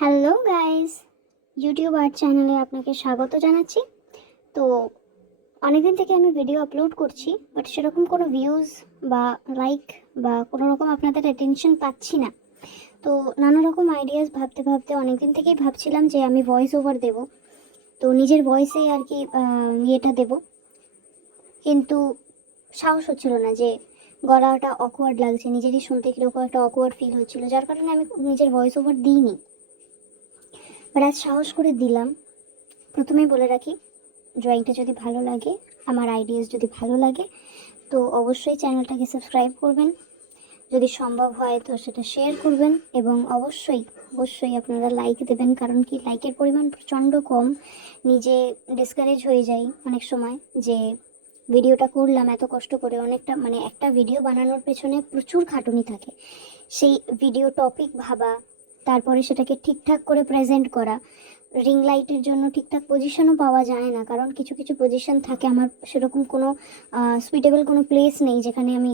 Hello guys, YouTube art চ্যানেলে আপনাকে স্বাগত জানাচ্ছি। তো অনেকদিন থেকে আমি ভিডিও আপলোড করছি, বাট সেরকম কোনো ভিউজ বা লাইক বা কোনো রকম আপনাদের অ্যাটেনশন পাচ্ছি না। তো নানা রকম আইডিয়াস ভাবতে ভাবতে অনেকদিন থেকেই ভাবছিলাম যে আমি ভয়েস ওভার দেব, তো নিজের ভয়েসেই আর কি ইয়েটা দেব, কিন্তু সাহস হচ্ছিল না, যে গলাটা অকওয়ার্ড লাগছে, নিজেরই শুনতে কীরকম একটা অকওয়ার্ড ফিল হচ্ছিল, যার কারণে আমি নিজের ভয়েস ওভার দিইনি। বাট আজ সাহস করে দিলাম। প্রথমেই বলে রাখি, ড্রয়িংটা যদি ভালো লাগে, আমার আইডিয়াস যদি ভালো লাগে, তো অবশ্যই চ্যানেলটাকে সাবস্ক্রাইব করবেন, যদি সম্ভব হয় তো সেটা শেয়ার করবেন, এবং অবশ্যই অবশ্যই আপনারা লাইক দেবেন। কারণ কি, লাইকের পরিমাণ প্রচণ্ড কম, নিজে ডিসকারেজ হয়ে যাই অনেক সময়, যে ভিডিওটা করলাম এত কষ্ট করে, অনেকটা মানে একটা ভিডিও বানানোর পেছনে প্রচুর খাটুনি থাকে। সেই ভিডিও টপিক ভাবা, তারপরে সেটাকে ঠিকঠাক করে প্রেজেন্ট করা, রিং লাইটের জন্য ঠিকঠাক পজিশনও পাওয়া যায় না, কারণ কিছু কিছু পজিশন থাকে, আমার সেরকম কোনো সুইটেবল কোনো প্লেস নেই যেখানে আমি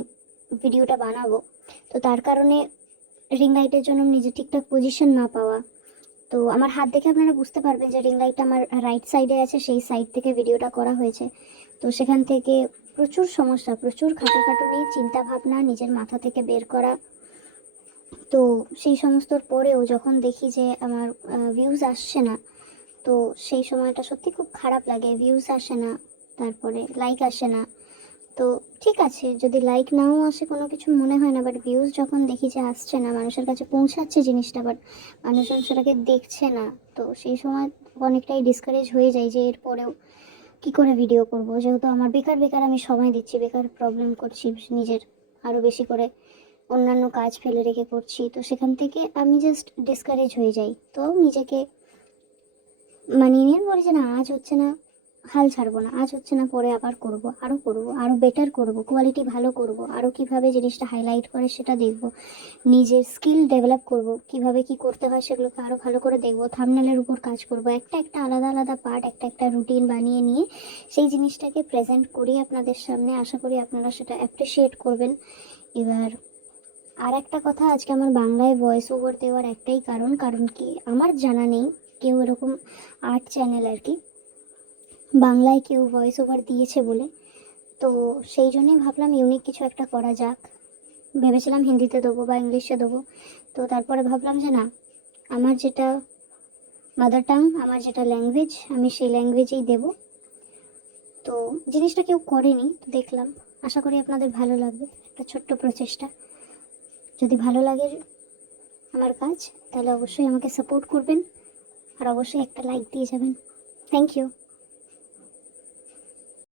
ভিডিওটা বানাবো। তো তার কারণে রিং লাইটের জন্য নিজে ঠিকঠাক পজিশন না পাওয়া। তো আমার হাত দেখে আপনারা বুঝতে পারবেন যে রিং লাইটটা আমার রাইট সাইডে আছে, সেই সাইড থেকে ভিডিওটা করা হয়েছে। তো সেখান থেকে প্রচুর সমস্যা, প্রচুর খাটাখাটুনি, চিন্তা ভাবনা নিজের মাথা থেকে বের করা। তো সেই সমস্তর পরেও যখন দেখি যে আমার ভিউজ আসছে না, তো সেই সময়টা সত্যি খুব খারাপ লাগে। ভিউজ আসে না, তারপরে লাইক আসে না। তো ঠিক আছে, যদি লাইক নাও আসে কোনো কিছু মনে হয় না, বাট ভিউজ যখন দেখি যে আসছে না, মানুষের কাছে পৌঁছাচ্ছে জিনিসটা, বাট মানুষজন সেটাকে দেখছে না, তো সেই সময় অনেকটাই ডিসকারেজ হয়ে যায় যে এরপরেও কী করে ভিডিও করব, যেহেতু আমার বেকার বেকার আমি সময় দিচ্ছি, বেকার প্রবলেম করছি নিজের, আরও বেশি করে অন্যান্য কাজ ফেলে রেখে করছি। তো সেখান থেকে আমি জাস্ট ডিসকারেজ হয়ে যাই। তো নিজেকে মানিয়ে নিয়ে বলি যে না, আজ হচ্ছে না, হাল ছাড়বো না, আজ হচ্ছে না, পরে আবার করব, আরও বেটার করব, কোয়ালিটি ভালো করব, আরও কীভাবে জিনিসটা হাইলাইট করে সেটা দেখব, নিজের স্কিল ডেভেলপ করব, কিভাবে কি করতে হয় সেগুলোকে আরও ভালো করে দেখব, থাম্বনেলের উপর কাজ করব, একটা একটা আলাদা আলাদা পার্ট, একটা একটা রুটিন বানিয়ে নিয়ে সেই জিনিসটাকে প্রেজেন্ট করি আপনাদের সামনে। আশা করি আপনারা সেটা অ্যাপ্রিসিয়েট করবেন। এবার আর একটা কথা, আজকে আমার বাংলায় ভয়েস ওভার দেওয়ার একটাই কারণ কি, আমার জানা নেই কেউ এরকম আর্ট চ্যানেল আর কি বাংলায় কেউ ভয়েস ওভার দিয়েছে বলে। তো সেই জন্যই ভাবলাম ইউনিক কিছু একটা করা যাক। ভেবেছিলাম হিন্দিতে দেবো বা ইংলিশে দেবো, তো তারপরে ভাবলাম যে না, আমার যেটা মাদার টাং, আমার যেটা ল্যাঙ্গুয়েজ, আমি সেই ল্যাঙ্গুয়েজেই দেবো। তো জিনিসটা কেউ করেনি, তো দেখলাম, আশা করি আপনাদের ভালো লাগবে। একটা ছোট্ট প্রচেষ্টা, যদি ভালো লাগে আমার কাজ, তাহলে অবশ্যই আমাকে সাপোর্ট করবেন, আর অবশ্যই একটা লাইক দিয়ে যাবেন। Thank you.